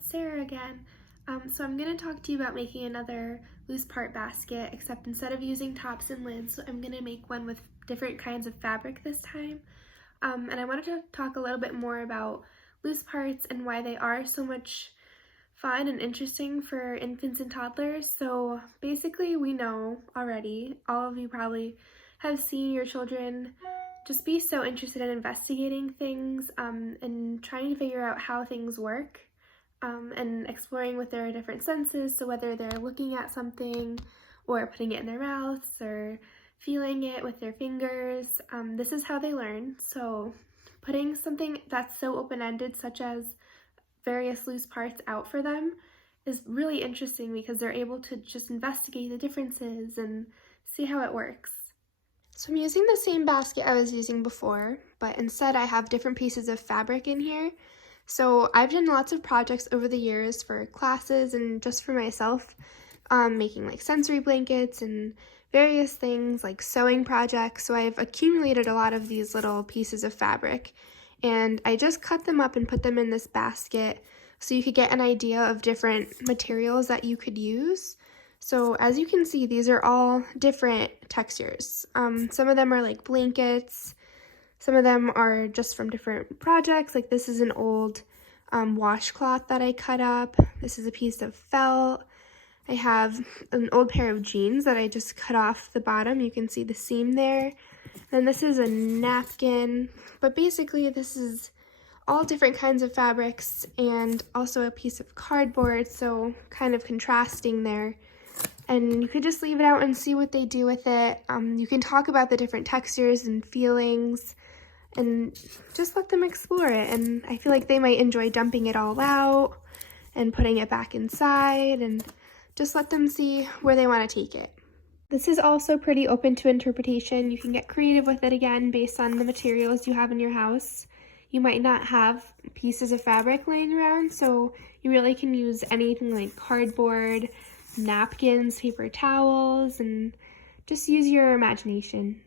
it's Sarah again. So I'm going to talk to you about making another loose part basket, except instead of using tops and lids, I'm going to make one with different kinds of fabric this time. And I wanted to talk a little bit more about loose parts and why they are so much fun and interesting for infants and toddlers. So basically we know already, all of you probably have seen your children just be so interested in investigating things and trying to figure out how things work and exploring with their different senses. So whether they're looking at something or putting it in their mouths or feeling it with their fingers, this is how they learn. So putting something that's so open-ended, such as various loose parts, out for them is really interesting because they're able to just investigate the differences and see how it works. So I'm using the same basket I was using before, but instead I have different pieces of fabric in here. So I've done lots of projects over the years for classes and just for myself, making like sensory blankets and various things like sewing projects. So I've accumulated a lot of these little pieces of fabric, and I just cut them up and put them in this basket so you could get an idea of different materials that you could use. So as you can see, these are all different textures. Some of them are like blankets, some of them are just from different projects. Like this is an old washcloth that I cut up. This is a piece of felt. I have an old pair of jeans that I just cut off the bottom. You can see the seam there. And this is a napkin, but basically this is all different kinds of fabrics and also a piece of cardboard, so kind of contrasting there. And you could just leave it out and see what they do with it. You can talk about the different textures and feelings and just let them explore it. And I feel like they might enjoy dumping it all out and putting it back inside, and just let them see where they want to take it. This is also pretty open to interpretation. You can get creative with it again based on the materials you have in your house. You might not have pieces of fabric laying around, so you really can use anything like cardboard, napkins, paper towels, and just use your imagination.